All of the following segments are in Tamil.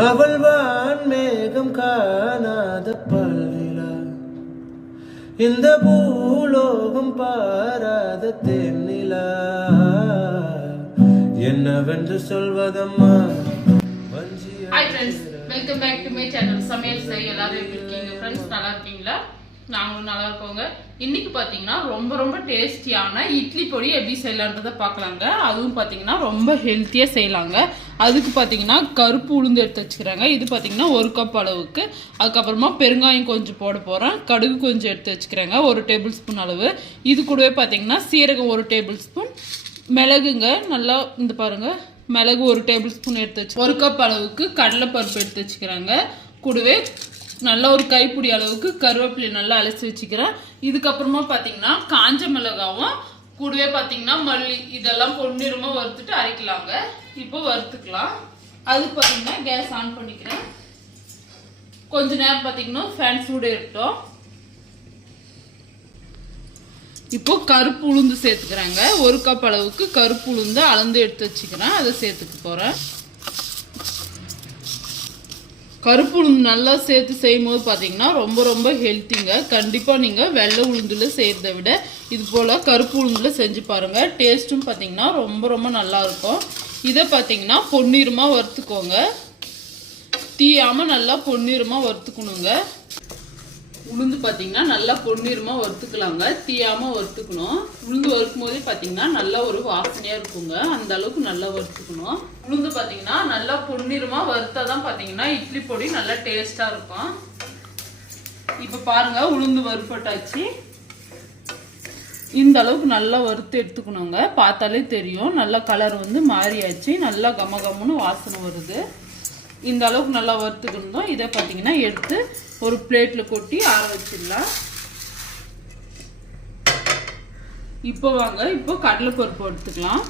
அவள் வான் மேகம் காணாத பல்விழா. இந்த பூலோகம் பாராத தென்னிலா. என்னவென்று சொல்வதம்மா? Hi friends welcome back to my channel சமையல் சரி எல்லாரும் எப்படி இருக்கீங்க? ஃப்ரெண்ட்ஸ் நல்லா இருக்கீங்களா? நாங்களும் நல்லா இருக்கோங்க. இன்னைக்கு பார்த்தீங்கன்னா ரொம்ப ரொம்ப டேஸ்டியான இட்லி பொடி எப்படி செய்யலான்றதை பார்க்கலாங்க. அதுவும் பார்த்தீங்கன்னா ரொம்ப ஹெல்த்தியாக செய்யலாங்க. அதுக்கு பார்த்தீங்கன்னா கருப்பு உளுந்து எடுத்து வச்சுக்கிறாங்க. இது பார்த்தீங்கன்னா ஒரு கப் அளவுக்கு. அதுக்கப்புறமா பெருங்காயம் கொஞ்சம் போட போகிறேன் கடுகு கொஞ்சம் எடுத்து வச்சுக்கிறாங்க. ஒரு டேபிள் ஸ்பூன் அளவு. இது கூடவே பார்த்தீங்கன்னா சீரகம் ஒரு டேபிள் ஸ்பூன் மிளகுங்க நல்லா இந்த பாருங்கள் மிளகு ஒரு டேபிள் ஸ்பூன் எடுத்து வச்சு ஒரு கப் அளவுக்கு கடலைப்பருப்பு எடுத்து வச்சுக்கிறாங்க. கூடவே நல்ல ஒரு கைப்பிடி அளவுக்கு கருவேப்பிலை நல்லா அலசி வச்சுக்கிறேன். இதுக்கப்புறமா பார்த்தீங்கன்னா காஞ்ச மிளகாவும் கூடவே பார்த்தீங்கன்னா மல்லி இதெல்லாம் பொன்னிறமாக வறுத்துட்டு அரைக்கலாங்க. இப்போ வறுத்துக்கலாம். அதுக்கு பார்த்தீங்கன்னா கேஸ் ஆன் பண்ணிக்கிறேன். கொஞ்ச நேரம் பார்த்தீங்கன்னா ஃபேன் சூடு இருக்கட்டும் இப்போ கருப்பு உளுந்து சேர்த்துக்கிறாங்க. ஒரு கப் அளவுக்கு கருப்பு உளுந்து அளந்து எடுத்து வச்சுக்கிறேன். அதை சேர்த்துக்க போகிறேன் கருப்பு உளுந்து நல்லா சேர்த்து செய்யும் போது பார்த்தீங்கன்னா ரொம்ப ரொம்ப ஹெல்த்திங்க கண்டிப்பாக நீங்கள் வெள்ளை உளுந்துல செய்கிறத விட இது போல் கருப்பு உளுந்துல செஞ்சு பாருங்கள் டேஸ்ட்டும் பார்த்தீங்கன்னா ரொம்ப ரொம்ப நல்லாயிருக்கும் இதை பார்த்தீங்கன்னா பொன்னிறமாக வறுத்துக்கோங்க. தீயாமல் நல்லா பொன்னிறமாக வறுத்துக்கணுங்க. உளுந்து பார்த்தீங்கன்னா நல்லா பொன்னிறமாக வறுத்துக்கலாங்க. தீயாமல் வறுத்துக்கணும். உளுந்து வறுக்கும் போதே பார்த்தீங்கன்னா நல்லா ஒரு வாசனையாக இருக்குங்க. அந்த அளவுக்கு நல்லா வறுத்துக்கணும். உளுந்து பார்த்தீங்கன்னா நல்லா பொன்னிறமாக வறுத்தா தான் பார்த்தீங்கன்னா இட்லி பொடி நல்லா டேஸ்ட்டாக இருக்கும். இப்போ பாருங்க உளுந்து வறுப்பட்டாச்சு இந்த அளவுக்கு நல்லா வறுத்து எடுத்துக்கணுங்க. பார்த்தாலே தெரியும். நல்லா கலர் வந்து மாறியாச்சு. நல்லா கம கமன்னு வாசனை வருது. இந்த அளவுக்கு நல்லா வறுத்துக்கணும் இதை பார்த்தீங்கன்னா எடுத்து ஒரு பிளேட்டில் கொட்டி ஆற வச்சிடலாம். இப்போ வாங்க இப்போ கடலைப்பருப்பு எடுத்துக்கலாம்.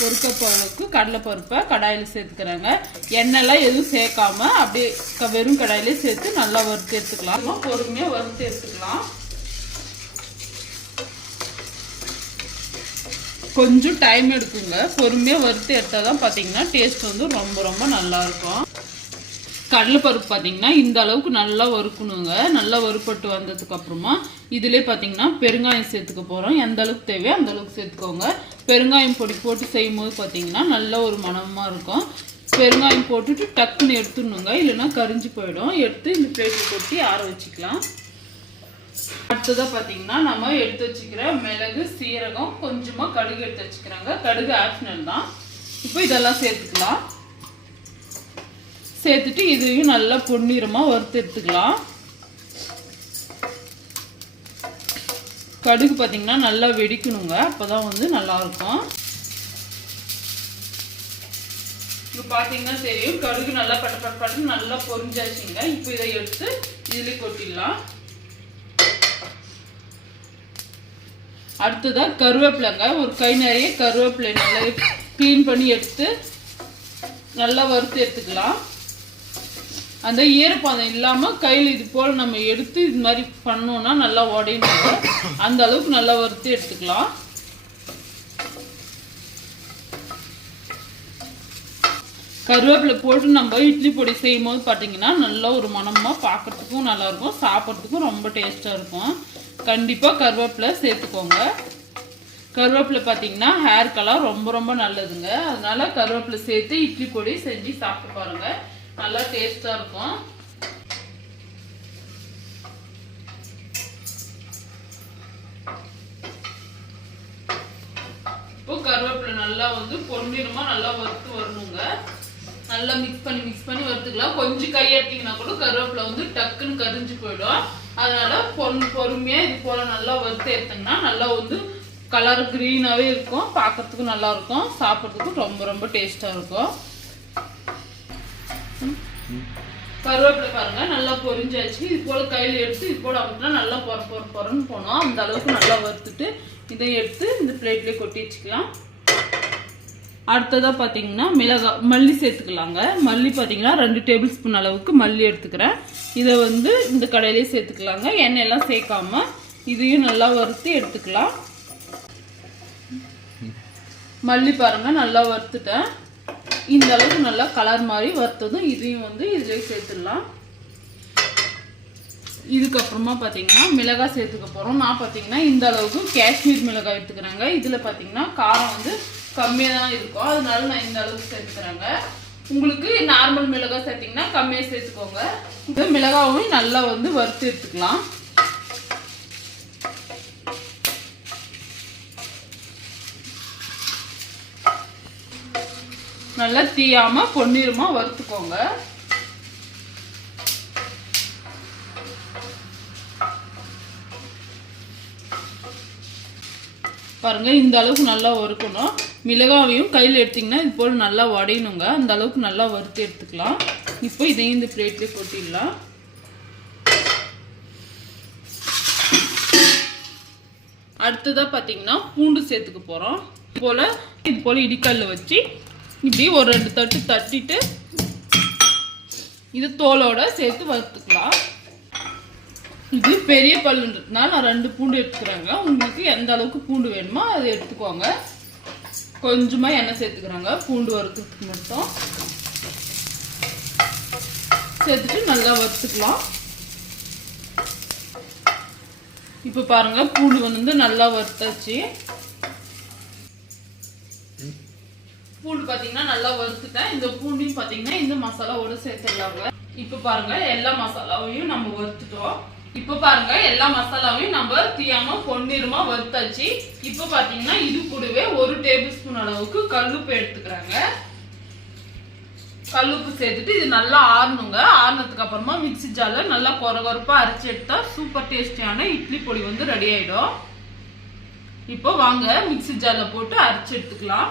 ஒரு கப் அளவுக்கு கடலைப்பருப்பை கடாயில் சேர்த்துக்கிறாங்க. எண்ணெய்லாம் எதுவும் சேர்க்காம அப்படியே க- வெறும் கடாயிலே சேர்த்து நல்லா வறுத்து எடுத்துக்கலாம். பொறுமையாக வறுத்து எடுத்துக்கலாம். கொஞ்சம் டைம் எடுக்குங்க. பொறுமையாக வறுத்து எடுத்தால் தான் பார்த்தீங்கன்னா டேஸ்ட் வந்து ரொம்ப ரொம்ப நல்லா இருக்கும். கடலைப்பருப்பு பார்த்தீங்கன்னா இந்த அளவுக்கு நல்லா வறுக்கணுங்க. நல்லா வறுப்பட்டு வந்ததுக்கப்புறமா இதிலே பார்த்தீங்கன்னா பெருங்காயம் சேர்த்துக்க போகிறோம் எந்த அளவுக்கு தேவையோ அந்த அளவுக்கு சேர்த்துக்கோங்க. பெருங்காயம் பொடி போட்டு செய்யும் போது பார்த்தீங்கன்னா நல்ல ஒரு மனமாக இருக்கும். பெருங்காயம் போட்டுட்டு டக்குன்னு எடுத்துடணுங்க. இல்லைன்னா கரிஞ்சு போயிடும். எடுத்து இந்த பிளேட்டில் கொட்டி ஆற வச்சுக்கலாம். அடுத்ததாக பார்த்தீங்கன்னா நம்ம எடுத்து வச்சுக்கிற மிளகு சீரகம் கொஞ்சமாக கடுகு எடுத்து வச்சுக்கிறாங்க. கடுகு ஆப்ஷனல் தான். இப்போ இதெல்லாம் சேர்த்துக்கலாம். சேர்த்துட்டு இதையும் நல்லா பொன்னிறமாக வறுத்து எடுத்துக்கலாம். கடுகு பார்த்தீங்கன்னா நல்லா வெடிக்கணுங்க. அப்பதான் வந்து நல்லா இருக்கும் இப்போ பார்த்தீங்கன்னா தெரியும். கடுகு நல்லா பட்ட பட்ட பட்டு நல்லா பொரிஞ்சாச்சுங்க. இப்போ இதை எடுத்து இதில் கொட்டிடலாம். அடுத்ததாக கருவேப்பிலைங்க. ஒரு கை நிறைய கருவேப்பிலை நல்லா க்ளீன் பண்ணி எடுத்து நல்லா வறுத்து எடுத்துக்கலாம். அந்த ஈரப்பதம் இல்லாமல் கையில் இது போல் நம்ம எடுத்து இது மாதிரி பண்ணோன்னா நல்லா உடையணும் அந்த அளவுக்கு நல்லா வறுத்து எடுத்துக்கலாம். கருவேப்பிலை போட்டு நம்ம இட்லி பொடி செய்யும் போது பார்த்தீங்கன்னா நல்ல ஒரு மணமாக பார்க்கறதுக்கும் நல்லாயிருக்கும் சாப்பிட்றதுக்கும் ரொம்ப டேஸ்ட்டாக இருக்கும். கண்டிப்பாக கருவேப்பிலை சேர்த்துக்கோங்க. கருவேப்பிலை பார்த்தீங்கன்னா ஹேர் கலர் ரொம்ப ரொம்ப நல்லதுங்க. அதனால கருவேப்பிலை சேர்த்து இட்லி பொடி செஞ்சு சாப்பிட்டு பாருங்கள் நல்லா டேஸ்ட்டாக இருக்கும். இப்போ கருவேப்பிலை நல்லா வந்து பொன்னிறமா நல்லா வறுத்து வரணுங்க. நல்லா மிக்ஸ் பண்ணி மிக்ஸ் பண்ணி வறுத்துக்கலாம். கொஞ்சம் கையாட்டிங்கன்னா கூட கருவேப்பிலை வந்து டக்குன்னு கரிஞ்சு போயிடும். அதனால பொன் பொறுமையா இது போல நல்லா வறுத்து எடுத்தீங்கன்னா நல்லா வந்து கலர் க்ரீனாகவே இருக்கும். பார்க்கறதுக்கும் நல்லா இருக்கும். சாப்பிட்றதுக்கும் ரொம்ப ரொம்ப டேஸ்ட்டாக இருக்கும். கருவேப்பிலை பாருங்க நல்லா பொரிஞ்சாச்சு. இது போல கையில் எடுத்து இது போல அப்படின்னா நல்லா பொற பொற பொறன்னு போனோம். அந்த அளவுக்கு நல்லா வறுத்துட்டு இதை எடுத்து இந்த பிளேட்லேயே கொட்டி வச்சுக்கலாம். அடுத்ததாக பார்த்தீங்கன்னா மிளகா மல்லி சேர்த்துக்கலாங்க. மல்லி பார்த்தீங்கன்னா ரெண்டு டேபிள் ஸ்பூன் அளவுக்கு மல்லி எடுத்துக்கிறேன். இதை வந்து இந்த கடையிலே சேர்த்துக்கலாங்க. எண்ணெயெல்லாம் சேர்க்காம இதையும் நல்லா வறுத்து எடுத்துக்கலாம். மல்லி பாருங்கள் நல்லா வறுத்துட்டேன். இந்த அளவுக்கு நல்லா கலர் மாதிரி வறுத்ததும் இதையும் வந்து இதுலேயும் சேர்த்துடலாம். இதுக்கப்புறமா பார்த்தீங்கன்னா மிளகாய் சேர்த்துக்க போகிறோம் நான் பார்த்தீங்கன்னா இந்த அளவுக்கு காஷ்மீர் மிளகாய் எடுத்துக்கிறாங்க. இதில் பார்த்தீங்கன்னா காரம் வந்து கம்மியாக தான் இருக்கும். அதனால நான் இந்த அளவுக்கு சேர்த்துக்கிறேங்க. உங்களுக்கு நார்மல் மிளகாய் சேர்த்திங்கன்னா கம்மியாக சேர்த்துக்கோங்க. இது மிளகாவும் நல்லா வந்து வறுத்து எடுத்துக்கலாம். நல்லா தீயாம பொன்னிறமா வறுத்துக்கோங்க. பாருங்க இந்த அளவுக்கு நல்லா வறுக்கணும். மிளகாவையும் கையில் எடுத்தீங்கன்னா இது போல் நல்லா உடையணுங்க அந்த அளவுக்கு நல்லா வறுத்து எடுத்துக்கலாம். இப்போ இதையும் இந்த பிளேட்லேயே கொட்டிடலாம். அடுத்ததாக பார்த்தீங்கன்னா பூண்டு சேர்த்துக்க போகிறோம் இது போல் இது போல் இடிக்கல்ல வச்சு இப்படி ஒரு ரெண்டு தட்டு தட்டிட்டு இது தோலோட சேர்த்து வறுத்துக்கலாம். இது பெரிய பல்லுன்றதுனால நான் ரெண்டு பூண்டு எடுத்துக்கிறேங்க. உங்களுக்கு எந்த அளவுக்கு பூண்டு வேணுமோ அதை எடுத்துக்கோங்க. கொஞ்சமாக எண்ணெய் சேர்த்துக்கிறாங்க. பூண்டு வறுக்கிறதுக்கு மட்டும். சேர்த்துட்டு நல்லா வறுத்துக்கலாம். இப்போ பாருங்கள் பூண்டு வந்து நல்லா வறுத்தாச்சு. பூண்டு பார்த்தீங்கன்னா நல்லா வறுத்துட்டேன். இந்த பூண்டையும் பார்த்தீங்கன்னா இந்த மசாலாவோட சேர்த்துடலாங்க. இப்போ பாருங்க எல்லா மசாலாவையும் நம்ம வறுத்துட்டோம். இப்போ பாருங்க எல்லா மசாலாவையும் நம்ம தீயாம பொன்னிறமா வறுத்தாச்சு. இப்போ பார்த்தீங்கன்னா இது கூடவே ஒரு டேபிள் ஸ்பூன் அளவுக்கு கல்லுப்பு எடுத்துக்கிறாங்க. கல்லுப்பு சேர்த்துட்டு இது நல்லா ஆறணுங்க. ஆறுனதுக்கு அப்புறமா மிக்ஸி ஜாலில் நல்லா கொர கொரப்பா அரைச்சி எடுத்தா சூப்பர் டேஸ்டியான இட்லி பொடி வந்து ரெடி ஆகிடும் இப்போ வாங்க மிக்ஸி ஜாலில் போட்டு அரைச்சி எடுத்துக்கலாம்.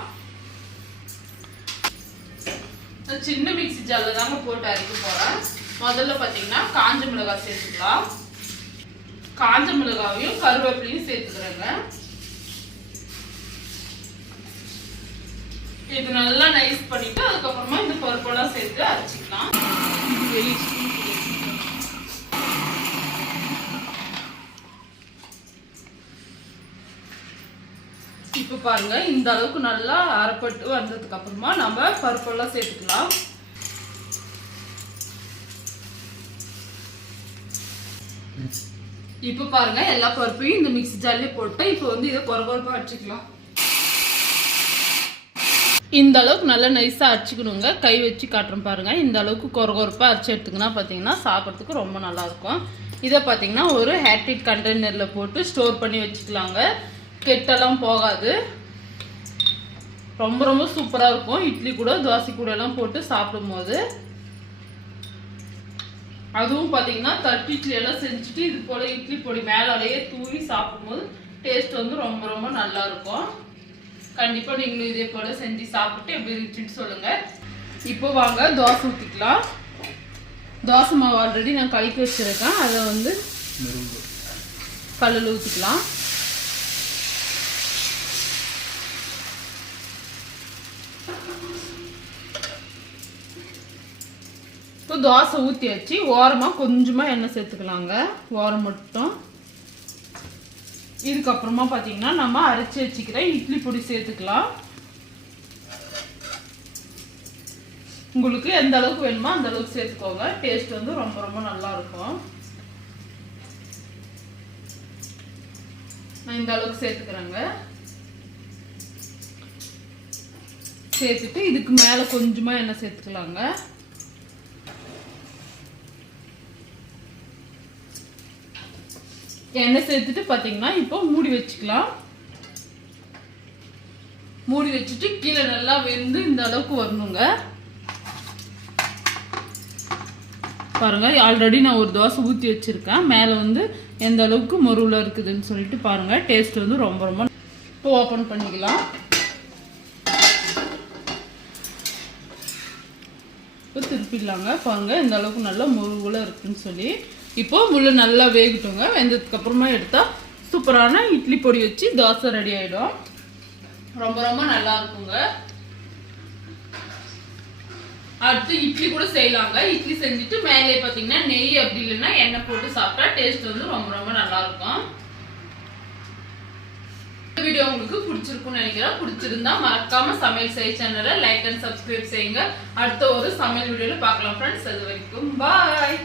சின்ன மிக்சி ஜார்ல தாங்க போட்டு அரைக்க போகிறேன் முதல்ல பார்த்தீங்கன்னா காஞ்ச மிளகாய் சேர்த்துக்கலாம். காஞ்ச மிளகாவையும் கருவேப்பிலையும் சேர்த்துக்கிறேங்க. இது நல்லா நைஸ் பண்ணிட்டு அதுக்கப்புறமா இந்த பருப்பெல்லாம் சேர்த்து அரைச்சிக்கலாம் இது வெளிய spoon க்கு வச்சுக்கலாம். இப்போ பாருங்க இந்த அளவுக்கு நல்லா அரைப்பட்டு வந்ததுக்கு அப்புறமா நம்ம பருப்பெல்லாம் சேர்த்துக்கலாம். இப்போ பாருங்க எல்லா பருப்பையும் இந்த மிக்ஸி ஜார்லயே போட்டு இப்போ வந்து இதை கொரகொரப்பா அடிச்சுக்கலாம் இந்த அளவுக்கு நல்லா நைஸாக அரைச்சிக்கணுங்க. கை வச்சு காட்டுறேன் பாருங்க. இந்த அளவுக்கு கொரகொரப்பாக அரைச்சி எடுத்துக்கினா பார்த்தீங்கன்னா சாப்பிட்றதுக்கு ரொம்ப நல்லா இருக்கும். இதை பார்த்தீங்கன்னா ஒரு ஹேட்ரிட் கண்டெய்னரில் போட்டு ஸ்டோர் பண்ணி வச்சுக்கலாங்க. கெட்டெல்லாம் போகாது. ரொம்ப ரொம்ப சூப்பராக இருக்கும். இட்லி கூட தோசை கூட எல்லாம் போட்டு சாப்பிடும்போது. அதுவும் பார்த்தீங்கன்னா தட்டு இட்லி எல்லாம் செஞ்சுட்டு இது போல இட்லி பொடி மேலாலேயே தூவி சாப்பிடும்போது டேஸ்ட் வந்து ரொம்ப ரொம்ப நல்லா இருக்கும். கண்டிப்பா நீங்களும் இதே போல செஞ்சு சாப்பிட்டு எப்படி இருந்துச்சுன்னு சொல்லுங்க. இப்போ வாங்க தோசை ஊற்றிக்கலாம் தோசை மாவு ஆல்ரெடி நான் கலக்கி வச்சிருக்கேன். அதை வந்து கல்லில் ஊற்றிக்கலாம் இப்போ தோசை ஊற்றி வச்சு ஓரமாக கொஞ்சமாக எண்ணெய் சேர்த்துக்கலாங்க. ஓரம் மட்டும். இதுக்கப்புறமா பார்த்தீங்கன்னா நம்ம அரைச்சி வச்சுக்கிற இட்லி பொடி சேர்த்துக்கலாம். உங்களுக்கு எந்த அளவுக்கு வேணுமோ அந்த அளவுக்கு சேர்த்துக்கோங்க. டேஸ்ட் வந்து ரொம்ப ரொம்ப நல்லா இருக்கும். நான் இந்த அளவுக்கு சேர்த்துக்கிறேங்க. சேர்த்துட்டு இதுக்கு மேலே கொஞ்சமாக எண்ணெய் சேர்த்துக்கலாங்க. எண்ணெய் சேர்த்துட்டு பார்த்தீங்கன்னா இப்போ மூடி வச்சுக்கலாம். மூடி வச்சுட்டு கீழே நல்லா வெந்து இந்த அளவுக்கு வரணுங்க. பாருங்க ஆல்ரெடி நான் ஒரு தோசை ஊற்றி வச்சிருக்கேன். மேலே வந்து எந்த அளவுக்கு மொருவில் இருக்குதுன்னு சொல்லிட்டு பாருங்கள் டேஸ்ட் வந்து ரொம்ப ரொம்ப இப்போ ஓப்பன் பண்ணிக்கலாம். இப்போ திருப்பிடலாங்க. பாருங்கள் இந்த அளவுக்கு நல்லா மொருவில் இருக்குதுன்னு சொல்லி. இப்போ முள்ளு நல்லா வேகட்டுங்க. வெந்ததுக்கு அப்புறமா எடுத்தா சூப்பரான இட்லி பொடி வச்சு தோசை ரெடி ஆகிடும் ரொம்ப ரொம்ப நல்லா இருக்குங்க. அடுத்து இட்லி கூட செய்யலாங்க. இட்லி செஞ்சுட்டு மேலே பார்த்தீங்கன்னா நெய் அப்படி இல்லைன்னா எண்ணெய் போட்டு சாப்பிட்டா டேஸ்ட் வந்து ரொம்ப ரொம்ப நல்லா இருக்கும். இந்த வீடியோ உங்களுக்கு பிடிச்சிருக்கும்னு நினைக்கிறேன். பிடிச்சிருந்தா மறக்காம சமையல் செய்ய சேனலை லைக் அண்ட் சப்ஸ்கிரைப் செய்யுங்க. அடுத்த ஒரு சமையல் வீடியோல பார்க்கலாம் ஃப்ரெண்ட்ஸ் அது வரைக்கும் பாய்